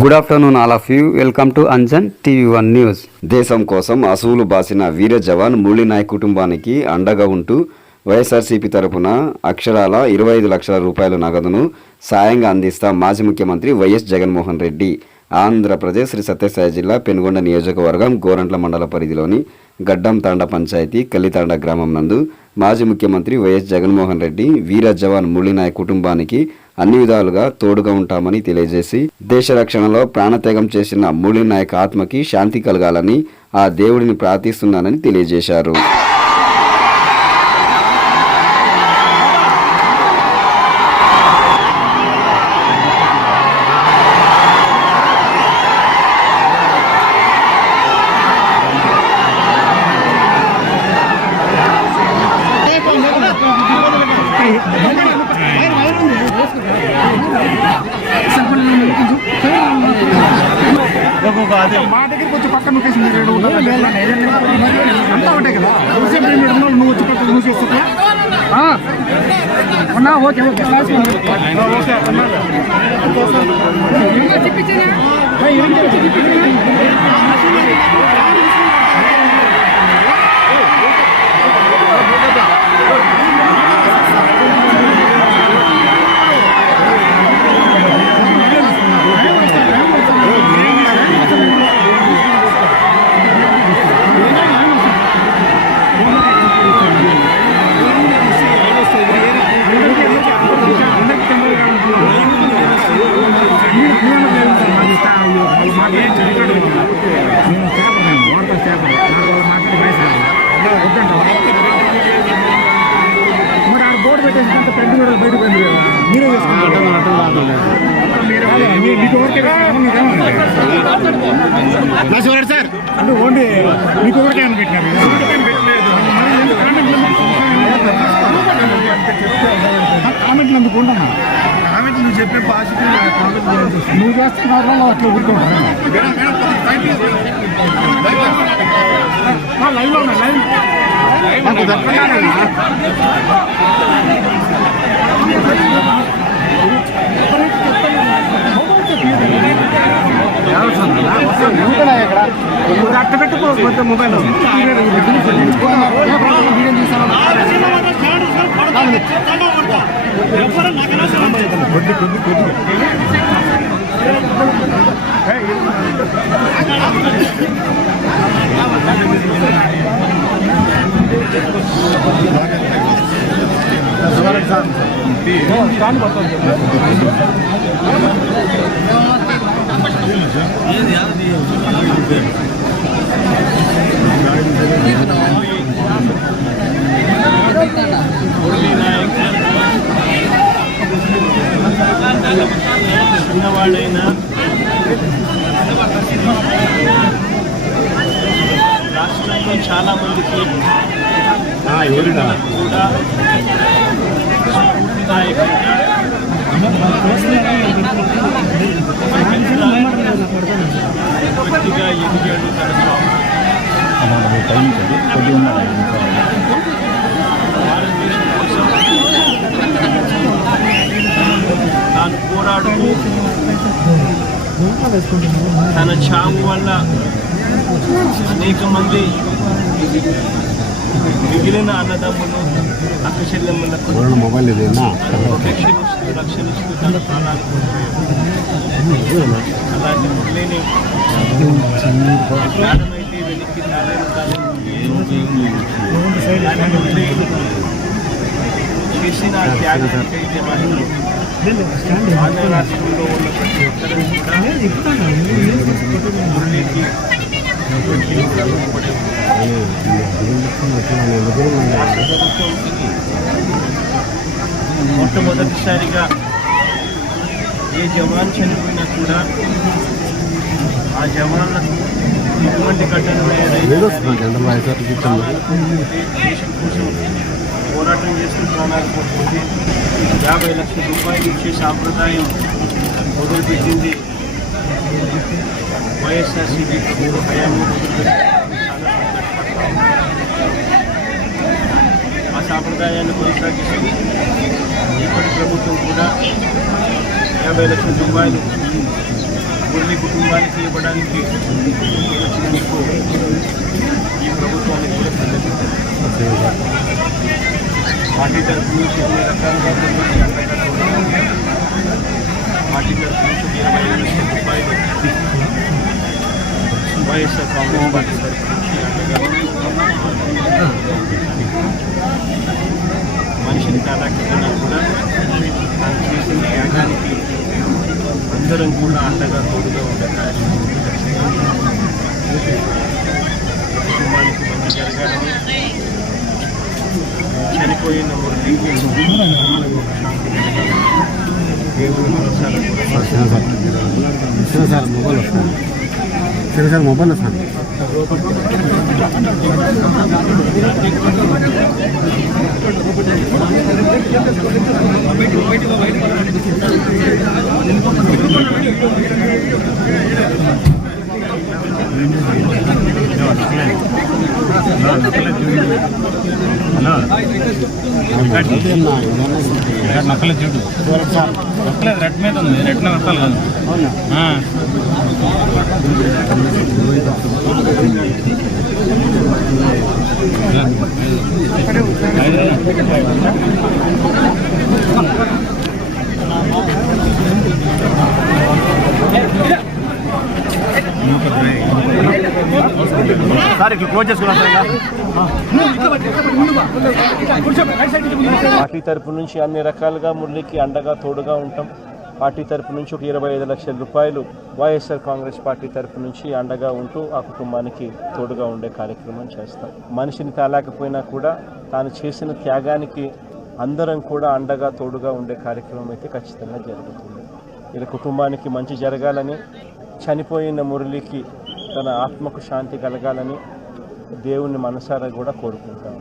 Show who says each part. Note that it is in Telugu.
Speaker 1: Good afternoon all of you welcome to Anjan TV one news
Speaker 2: దేశం కోసం అసువులు బాసిన వీర జవాన్ మురళీనాయక్ కుటుంబానికి అండగా ఉంటూ వైఎస్ఆర్సీపీ తరపున అక్షరాల ఇరవై ఐదు లక్షల రూపాయల నగదును సాయంగా అందిస్తా మాజీ ముఖ్యమంత్రి వైఎస్ జగన్మోహన్ రెడ్డి. ఆంధ్రప్రదేశ్ శ్రీ సత్యసాయి జిల్లా పెనుగొండ నియోజకవర్గం గోరంట్ల మండల పరిధిలోని గడ్డం తాండ పంచాయతీ కలితాండ గ్రామం నందు మాజీ ముఖ్యమంత్రి వైఎస్ జగన్మోహన్ రెడ్డి వీర జవాన్ మురళీనాయక్ కుటుంబానికి అన్ని విధాలుగా తోడుగా ఉంటామని తెలియజేసి దేశ రక్షణలో ప్రాణత్యాగం చేసిన మురళీనాయక్ ఆత్మకి శాంతి కలగాలని ఆ దేవుడిని ప్రార్థిస్తున్నానని తెలియజేశారు.
Speaker 3: మా దగ్గర కొంచెం పక్కన నొక్కేసింది అంతా ఒకటే కదా నువ్వు వచ్చి పక్కన మూసేస్తున్నా అన్నా ఓకే ఓకే ఓకే. మీరేమన్నా సార్? అంటే ఓన్లీ మీకు ఒకటే అని పెట్టినారు. కామెంట్లు ఎందుకు ఉండమ్మా కామెంట్లు నువ్వు చెప్పే పాజిటివ్ నువ్వు చేస్తే నార్మల్ అట్లా ఊరుకుంటా లైవ్లో ఉన్నా లైవ్. నాకు దక్కడానన్నా పెట్టుకోకపోతే మొబైల్. స్టాండ్ పడుతుంది
Speaker 4: చిన్నవాడైనా రాష్ట్రంలో చాలా మందికి కూడా స్ఫూర్తిదాయకంగా భారతదేశం కోసం తాను పోరాడుతూ తన చావు వల్ల అనేక మంది మిగిలిన అన్నదమ్ములు అక్క చెల్లెమ్మలకు
Speaker 3: మొబైల్
Speaker 4: రక్షణిస్తూ రక్షణిస్తూ తన ప్రాణాలు కోల్పోయాడు. అలాంటి మురళిని చేసిన త్యాగానికైతే మాత్రం ఆంధ్ర రాష్ట్రంలో ఉన్న ప్రతి ఒక్కరూ కూడా మురళికి రాష్ట్ర ప్రభుత్వం మొట్టమొదటిసారిగా ఏ జవాన్ చనిపోయినా కూడా ఆ జవాన్లకు ఎటువంటి ఘటనలు ఏదైనా దేశం కోసం పోరాటం చేస్తూ ప్రాణాలు పోతుంది యాభై లక్షల రూపాయలు ఇచ్చే సాంప్రదాయం మొదలుపెట్టింది వైఎస్ఆర్సీపీ ప్రభుత్వ హయాంలో మొదలుపెట్టి చాలా సంతోషపడతా ఉన్నాం. ఆ సాంప్రదాయాన్ని కొనసాగిస్తూ ఇప్పటి ప్రభుత్వం కూడా యాభై లక్షల రూపాయలు మురళి కుటుంబానికి ఇవ్వడానికి వచ్చినందుకు ఈ ప్రభుత్వానికి కూడా కృతజ్ఞతలు. పార్టీ తరఫు నుంచి అన్ని రకాలుగా మురళికి అండగా తోడుగా ఉంటాం. పార్టీ తరఫు నుంచి ఇరవై ఐదు లక్షల రూపాయలు వైఎస్ఆర్ కాంగ్రెస్ పార్టీ తరఫు నుంచి అండగా మనిషిని తాదాకిపోయినా కూడా తాను చేసిన త్యాగానికి అందరం కూడా అండగా తోడుగా ఉండే కార్యక్రమం కుటుంబానికి మంచి జరగాలని చనిపోయిన మురళి దేవుడు మనసారా కూడా
Speaker 3: సార్ మొబైల్ వస్తాను సరే సార్ మొబైల్ వస్తాను
Speaker 5: నక్కలే చూడు నక్కలేదు రెడ్ మీద ఉంది రెడ్ నక్కలు కాదు ఆ.
Speaker 3: సార్ ఇట్లా క్లోజ్ చేసుకున్నాం సార్
Speaker 4: పార్టీ తరపు నుంచి అన్ని రకాలుగా మురళికి అండగా తోడుగా ఉంటాం. పార్టీ తరపు నుంచి ఒక ఇరవై ఐదు లక్షల రూపాయలు వైఎస్ఆర్ కాంగ్రెస్ పార్టీ తరపు నుంచి అండగా ఉంటూ ఆ కుటుంబానికి తోడుగా ఉండే కార్యక్రమం చేస్తాం. మనిషిని తేలేకపోయినా కూడా తాను చేసిన త్యాగానికి అందరం కూడా అండగా తోడుగా ఉండే కార్యక్రమం అయితే ఖచ్చితంగా జరుగుతుంది. ఇలా కుటుంబానికి మంచి జరగాలని చనిపోయిన మురళికి తన ఆత్మకు శాంతి కలగాలని దేవుని మనసారా కూడా కోరుకుంటాం